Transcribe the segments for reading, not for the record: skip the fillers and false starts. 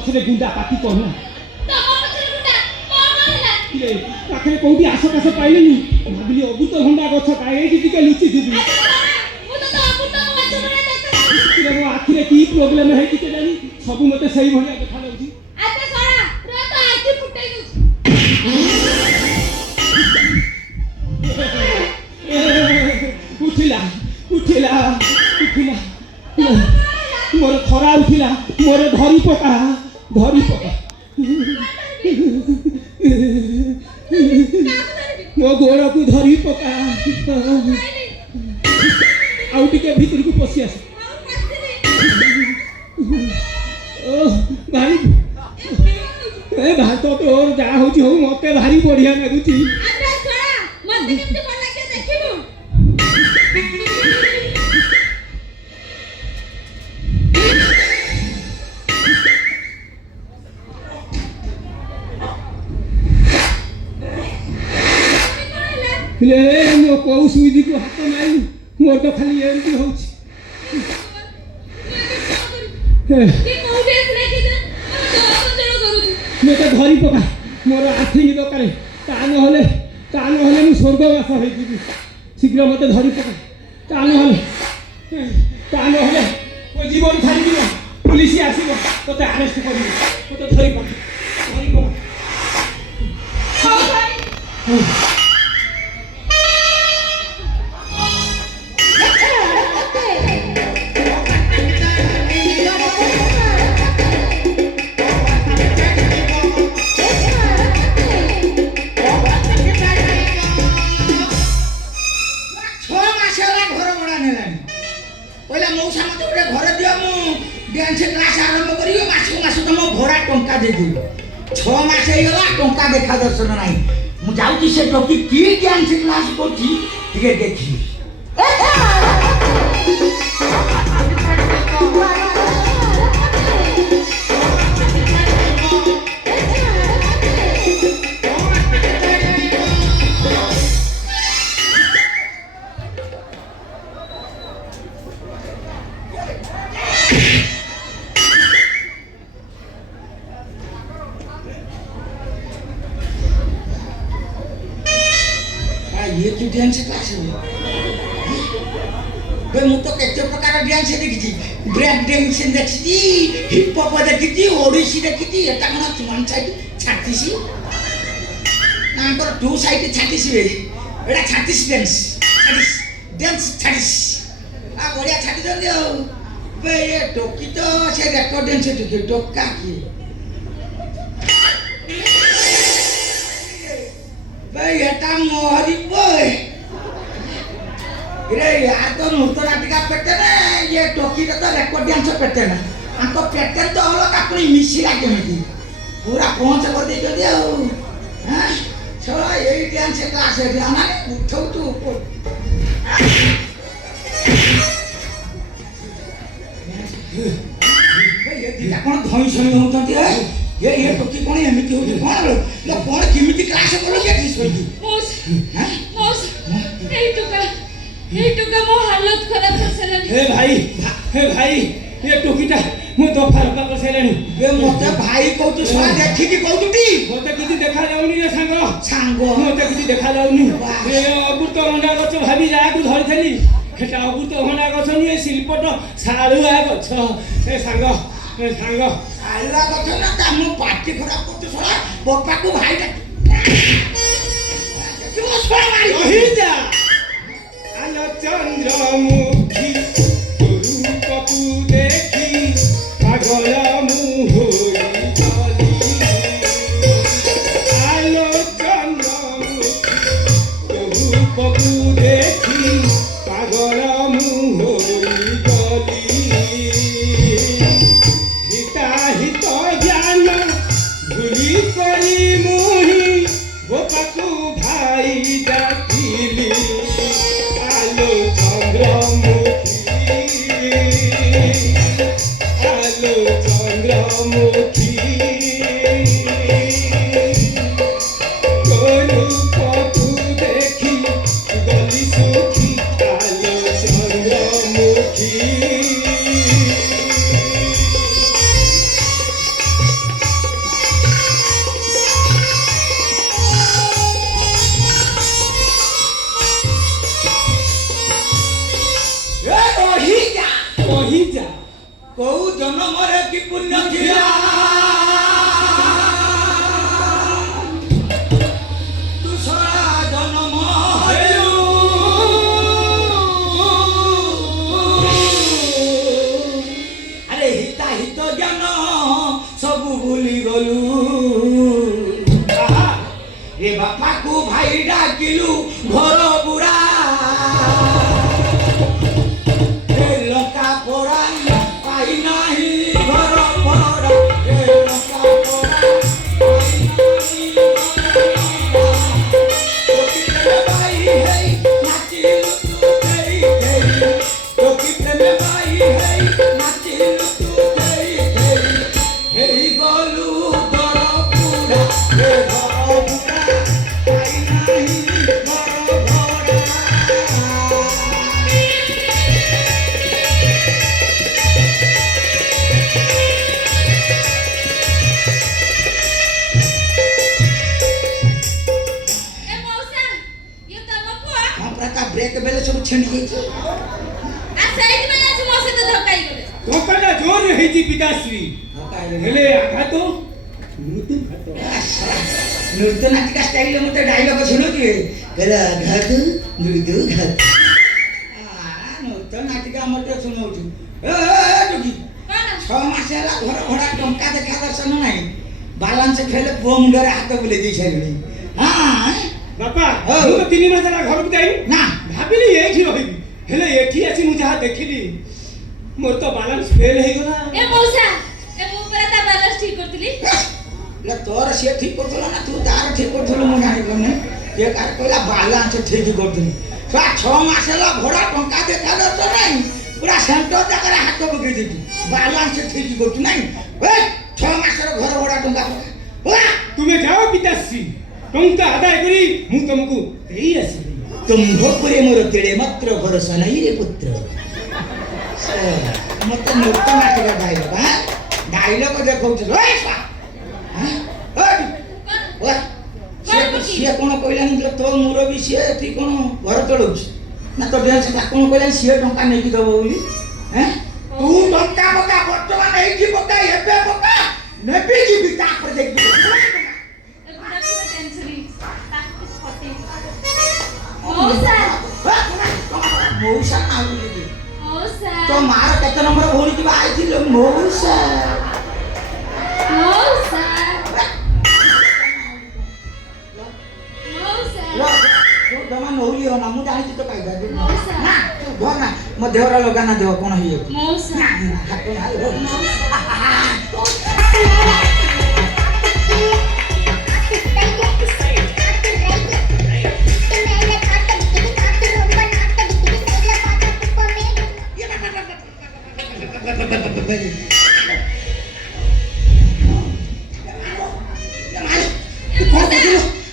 पछरे गुंडा पाती कहना तम पछरे गुंडा कोन होला किरे पाखरे कोउटी आस कास पाइलेनी भाबिली अबुत भंडा गछ काए कि टिके लुचि दिबी मु तो अबुत गछ बने देखा किरे मो आखिरे की प्रॉब्लम है कि जानी सब मते सही भलिया देखा लउची आते सरा रे तो आखि फुटाई दउ उठिला उठिला उठिला मोर खरा उठिला मोर धरी पका मो गोड़ को धरी पका आउ टिके भीतर को पसी आस ओ भाई ए भात तोर जा होची हो मते भारी बढ़िया लागुची आते सरा मते केमते कोन लागे देखिबो ले मो को सुईदी को हाथ मारी मोर तो खाली एमती होची के कोउडे लेके जा चलो करू मैं तो धरी पका मोर आर्थिक दरकार ता न होले मु स्वर्गवास होई जीवी शीघ्र मते धरी पका ता न होले मो जीवन छाड़ी दियो पुलिस आसीबो तते अरेस्ट करिबो मते धरी पका हां भाई डांस क्लास आरंभ करियो मास तुम भोरा टंका दे दियो 6 मास हे गला टंका देखा दर्शन नाही मु जाउची से टोकी की डांस क्लास कोची ठीक देखी ये तो डांस क्लास है बे मु तो केते प्रकार डांस देखिछी ब्रेक डांस देखिछी हिप हॉप देखिछी ओडिसी देखिछी एटा कोन वन साइड छातीसी ना पर टू साइड छातीसी बे एटा छातीसी डांस छातीसी आ बढ़िया छाती दे दियो बे ये टोकी तो से रेकॉर्ड डांस टोका की भाई एटा मोहरी बोय रे यार तो नूतन नाटिका पेटे ना ये टोकी तो रेकॉर्ड डांस पेटे ना आको पेटे तो हलो कापुनी मिसिला केमिति पूरा पहुंच कर दे दियो हां चलो यही डांस क्लास है आना उठौ तू ऊपर भाई ये दिला कोन धई समी होतंती है ये टोकी कोन एमिति हो कोन लो कोन केमिति क्लास करो के सोई मोस ए टुका मो हालत खराब करसलनी हे भाई ये टोकीटा मो तो फरक करसलनी बे मते भाई को तू सवा देखि कि कहउटी मते किछि देखा जाउनी रे सांग मते किछि देखा जाउनी ए अबुत हंडा गछ भाबी जा तू धरिथली हेटा अबुत हंडा गछ नि शिल्पट साळुआ गछ ए सांग साळुआ गछ ना काम पार्टी खराब करते सवा बापा को भाई तू सवा मारी कहि जा आलो चंद्रमुखी रूपकु देखी पागल मुहोई गली आलो चंद्रमुखी रूपकु देखी पागल मुहोई गली हित ज्ञान भूली करी मुही गोपाकु भाई डाकिली आलो चंद्रमुखी ଏ ବାପାକୁ ଭାଇ ଡାକିଲୁ ଘର ବୁଡ଼ା ଏ ଲଙ୍କା ପୋଡ଼ା ପାଇ ନାହିଁ ଘର ଭରା ଏ ଲଙ୍କା ପୋଡ଼ା ପାଇ ନାହିଁ ଘର ଭରା ଭାଇ ହେଇ ନାଚିଲୁ ତୁ ଦେଇ ଦେଇ তোকে প্রেমে ভাই হেই নাচিলু তু দেই দেই হেই গলু বড় পুরা হে বড় পুরা পাই নাই বড় ভরা ଏ ମଉସା ଇଏ ତମ ପୁଅ ପ୍ରକା ବ୍ରେକ୍ ବେଲେ ସବୁ ଛିଣ୍ଡି ଯାଇଛି ଆ ସେଇଥିପାଇଁ ଆଜି ମୋ ସହିତ ଧକ୍କାଇ ଗଲେ ଧକ୍କାଟା ଜୋରରେ ହେଇଛି ପିତାଶ୍ରୀ ହେଲେ ଆଘାତ ମୃତ୍ୟୁ ଘାତ ନୃତ୍ୟ ନାଟିକା ଷ୍ଟାଇଲରେ ମୋତେ ଡାଇଲଗ ଶୁଣୁଛି କହିଲା ଘାତ ମୃଦୁ ଘାତ ନୃତ୍ୟ ନାଟିକା ମୋତେ ଶୁଣଉଛୁ ଟୁକି କଣ 6 ମାସ ହେଲା ଘର ଭଡ଼ା ଟଙ୍କା ଦେଖା ଦର୍ଶନ ନାହିଁ ବାଲାନ୍ସ ଫେଲେ ପୁଅ ମୁଣ୍ଡରେ ହାତ ବୁଲେଇ ଦେଇ ସାରିଲିଣି ହଁ ବାପା ହଉ। ମୁଁ ତ 3 ମାସ ହେଲା ଘରକୁ ଯାଇନି ନା ଭାବିଲି ଏଇଠି ରହିବି ହେଲେ ଏଠି ଆସି ମୁଁ ଯାହା ଦେଖିଲି ମୋର ତ ବାଲାନ୍ସ ଫେଲ ହେଇଗଲା ଏ ମଉସା ଏ ମୁଁ ପରା ତା ବାଲାନ୍ସ ଠିକ କରିଥିଲି ନା ତୋର ସିଏ ଠିକ କରୁଥିଲା ନା ତୁ ତାର ଠିକ କରୁଥିଲୁ ମୁଁ ଜାଣିପାରୁନି କିଏ କାହାର କହିଲା ବାଲାନ୍ସ ଠିକ କରୁଥିଲି 6 ମାସ ହେଲା ଭଡ଼ା ଟଙ୍କା ଦେଖା ଦର୍ଶନ ନାହିଁ ପୁରା ସେଣ୍ଟର ଜାଗାରେ ହାତ ପକେଇ ଦେଇଛୁ ବାଲାନ୍ସ ଠିକ କରୁଛୁ ନାହିଁ 6 ମାସର ଘର ଭଡ଼ା ଟଙ୍କା ପକା ତୁମେ ଯାଅ ପିତାଶ୍ରୀ ଟଙ୍କା ଆଦାୟ କରି ମୁଁ ତମକୁ ଦେଇ ଆସିବି ତୁମ୍ଭ ଉପରେ ମୋର ତେଳେ ମାତ୍ର ଭରସା ନାହିଁ ରେ ପୁତ୍ର ମତେ ନୃତ୍ୟ ନାଟିକ ଡାଇଲଗ ଡାଇଲଗ ଦେଖାଉଛୁ ସିଏ କ'ଣ କହିଲାନି ତୋ ମୁରବି ସିଏ ଏଠି କ'ଣ ଘର ଚଳଉଛି ନା ତୋ ଡ୍ୟାନ୍ସ କ'ଣ କହିଲାନି ସିଏ ଟଙ୍କା ନେଇକି ଦେବ ବୋଲି ତୁ ଟଙ୍କା ପକା ବର୍ତ୍ତମାନ ଏଇଠି ପକା ଏବେ ପକା ନେବି ଯିବି ତାପରେ ଦେଖିବି ଏ ବୁଢା ପୁରା ଟେନସନ ତାକୁ ଫଟେ ମଉସା ମଉସା ମଉସା ତୋ ମାର କେତେ ନମ୍ବର ଭଉଣୀ କିବା ଆଇଥିଲ ମଉସା ମଉସା ତୁ ଜମା ନଉଲି ନା ମୁଁ ଜାଣିଛି ତ କାଇଦା ମଉସା। ନା ତୁ ଧର ନା ମୋ ଦେହର ଲଗାନା ଦେହ କ'ଣ ହେଇଯାଉଛି ମଉସା ହାତ ମାର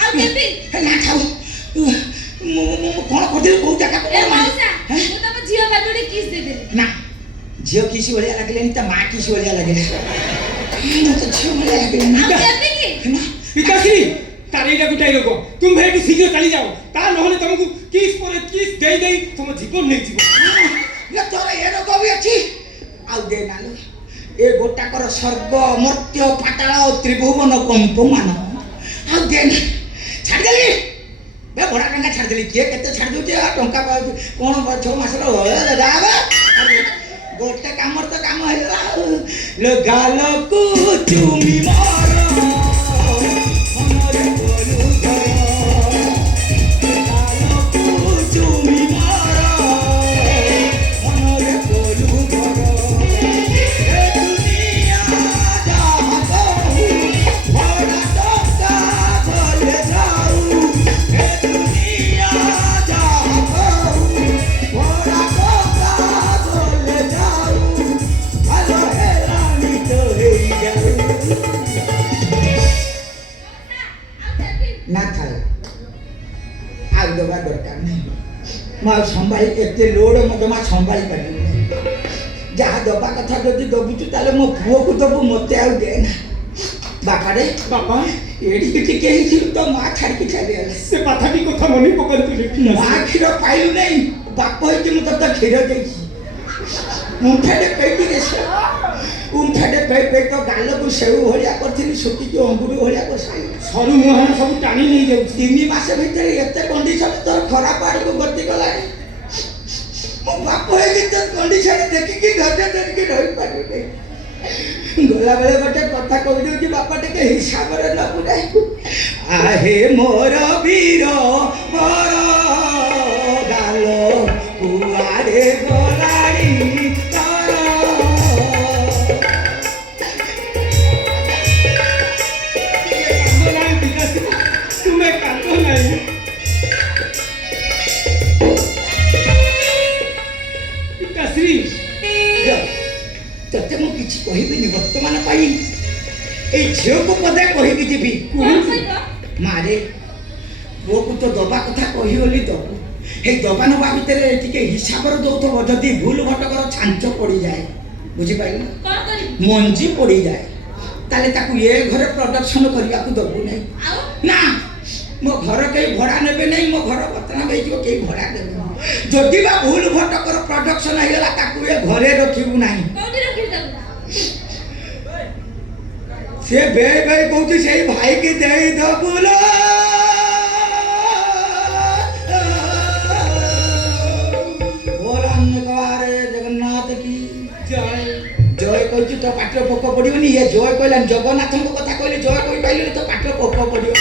ଆଉ ଦେବି ନା ଖାଉ କ'ଣ କରିଦେଲି କୋଉ ଜାଗା ଏ ମଉସା ମୁଁ ତମ ଝିଅ ବାଟୁଡି କିସ୍ ଦେଇଦେଲି ନା ଝିଅ କିସି ଭଳିଆ ଲାଗିଲାନି ତା ମା କିସି ଭଳିଆ ଲାଗିଲା ମତେ ଝିଅ ଭଳିଆ ଲାଗିଲାନି ଆଉ ଦେବି କି ନା ପିତାଶ୍ରୀ ତାର ଏଇଟା ଗୋଟାଏ ରୋଗ ତୁମେ ଏଠୁ ଶୀଘ୍ର ଚାଲିଯାଅ ତା ନହେଲେ ତମକୁ କିସ୍ ପରେ କିସ୍ ଦେଇ ଦେଇ ତମ ଜୀବନ ନେଇଯିବ ତୋର ଏ ରୋଗ ବି ଅଛି ଆଉ ଦେ ନାଲୁ ଏ ଗୋଟାକର ସ୍ୱର୍ଗ ମର୍ତ୍ୟ ପାତାଳ ତ୍ରିଭୁବନ କମ୍ପମାନ ଆଉ ଦେ ନା ଛାଡ଼ିଦେଲି ବେ ଭଡ଼ା ଟଙ୍କା ଛାଡ଼ିଦେଲି କିଏ କେତେ ଛାଡ଼ି ଦେଉଛି ଟଙ୍କା ପାଉଛି କ'ଣ 6 ମାସର ଯାବେ ଗୋଟେ କାମର ତ କାମ ହେଇଗଲା ଆଉ ଗାଲକୁ ଚୁମି ମର ମନରେ ବୋଲୁ ଧର ଗାଲକୁ ଚୁମି ମର ମନରେ ବୋଲୁ ଧର ଏ ଦୁନିଆ ଯାହା କହୁ ଭଡ଼ା ଟଙ୍କା ଗଲେ ଯାଉ ଏ ଦୁନିଆ ଯାହା କହୁ ଭଡ଼ା ଟଙ୍କା ଗଲେ ଯାଉ ଭଲ ହେଲାଣି ତ ହେଇଯାଉ ନା ଥାଉ ଆଉ ଦେବା ଦରକାର ନାହିଁ ମୁଁ ଆଉ ସମ୍ଭାଳି ଏତେ ଲୋଡ଼ ମୁଁ ଜମା ସମ୍ଭାଳି ପାରିବି ନାହିଁ ଯାହା ଦେବା କଥା ଯଦି ଦେବୁଛୁ ତାହେଲେ ମୋ ପୁଅକୁ ଦେବୁ ମୋତେ ଆଉ ଦେ ନା ବାପାରେ ବାପା ଏଡ଼ିକି ଟିକେ ହେଇଥିଲୁ ତ ମା ଛାଡ଼ିକି ଚାଲିଗଲା ସେ କଥାଟି କଥା ମନେ ପକାନ୍ତୁ ମା କ୍ଷୀର ପାଇଲୁ ନାହିଁ ବାପ ହେଇକି ମୁଁ ତୋତେ କ୍ଷୀର ଦେଇଛି ମୁଠାଟେ ପେଇକି ମୁଠାଟେ ପେଇ ତ ଗାଲକୁ ସେଉ ଭଳିଆ କରିଥିଲି ଶୁଖିକି ଅଙ୍ଗୁରୁ ଭଳିଆ କରିସାରିଲି ସରୁ ମୁହାଁ ସବୁ ଟାଣି ନେଇଯାଉଛି 3 ମାସ ଭିତରେ ଏତେ କଣ୍ଡିସନ ତୋର ଖରାପ ଆଡ଼କୁ ଗତି ଗଲାଣି ମୋ ବାପ ହେଇକି ତୋ କଣ୍ଡିସନ ଦେଖିକି ଧୈର୍ଯ୍ୟ ଧରିକି ରହିପାରିବି ଗଲାବେଳେ ଗୋଟେ କଥା କହିଦେଉଛି ବାପା ଟିକେ ହିସାବରେ ନବୁ ନାହିଁ। ଆହେ ମୋର ବୀର ମୋର ଗାଲ କୁଆଡ଼େ ଗଲାଣି ତୋର। କାନ୍ଦ ନାହିଁ ପିତାଶ୍ରୀ, ତୁମେ କାନ୍ଦ ନାହିଁ। ପିତାଶ୍ରୀ ତତେ ମୁଁ କିଛି କହିବିନି ବର୍ତ୍ତମାନ ପାଇଁ, ଏଇ ଝିଅକୁ ପଦେ କହିକି ଯିବି। କଣ କହିବ? ମାରେ ପୁଅକୁ ତ ଦବା କଥା କହିଗଲି ଦବୁ, ଏଇ ଦବା ନବା ଭିତରେ ଟିକେ ହିସାବରେ ଦଉଥିବ। ଯଦି ଭୁଲ ଭଟକର ଛାଞ୍ଚ ପଡ଼ିଯାଏ, ବୁଝିପାରିଲ, କଣ କରିବି? ମଞ୍ଜି ପଡ଼ିଯାଏ, ତାହେଲେ ତାକୁ ଏ ଘରେ ପ୍ରଡକ୍ସନ କରିବାକୁ ଦବୁ ନାହିଁ। ଆଉ ନା ମୋ ଘର କେହି ଭଡ଼ା ନେବେ ନାହିଁ, ମୋ ଘର ବଦନାମ ହେଇଯିବ, କେହି ଭଡ଼ା ନେବେ ନାହିଁ। ଯଦି ବା ଭୁଲ ଭଟକର ପ୍ରଡକ୍ସନ ହେଇଗଲା ତାକୁ ଏ ଘରେ ରଖିବୁ ନାହିଁ। କୋଉଠି ରଖିବି ତାକୁ? ସେ ବେ ବେ କହୁଛି ସେଇ ଭାଇକି ଦେଇଦବୁ ଲୋ। ଜଗନ୍ନାଥ କି ଜୟ। ଜୟ କହିଛୁ ତୋ ପାଟିରେ ପୋକ ପଡ଼ିବନି। ଇଏ ଜୟ କହିଲାନି, ଜଗନ୍ନାଥଙ୍କ କଥା କହିଲେ ଜୟ କହିପାରିଲନି, ତୋ ପାଟିରେ ପୋକ ପଡ଼ିବ।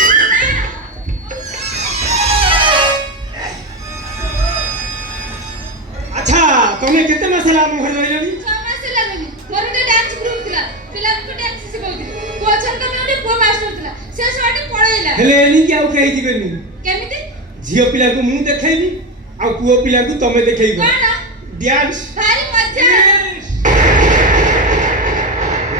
ଆଚ୍ଛା ତମେ କେତେ ମାସ ହେଲା ଆମ ଘରେ ରହିଲଣି? 6 ମାସ ହେଲାଣି। ମୋର ଗୋଟେ ଡ୍ୟାନ୍ସ ଗ୍ରୁପ ଥିଲା, ପିଲାଙ୍କୁ ଡ୍ୟାନ୍ସ ଶିଖଉଥିଲି। ପୁଅ ଛାତ୍ର ଗୋଟେ ପୁଅ ମାଷ୍ଟର ଥିଲା, ସେ ଛୁଆଟି ପଳେଇଲା। ହେଲେ ଏଣିକି ଆଉ କେହି ଯିବେନି। କେମିତି? ଝିଅ ପିଲାକୁ ମୁଁ ଦେଖେଇବି ଆଉ ପୁଅ ପିଲାକୁ ତମେ ଦେଖେଇବ। କଣ? ଡ୍ୟାନ୍ସ। ଭାରି ମଜା।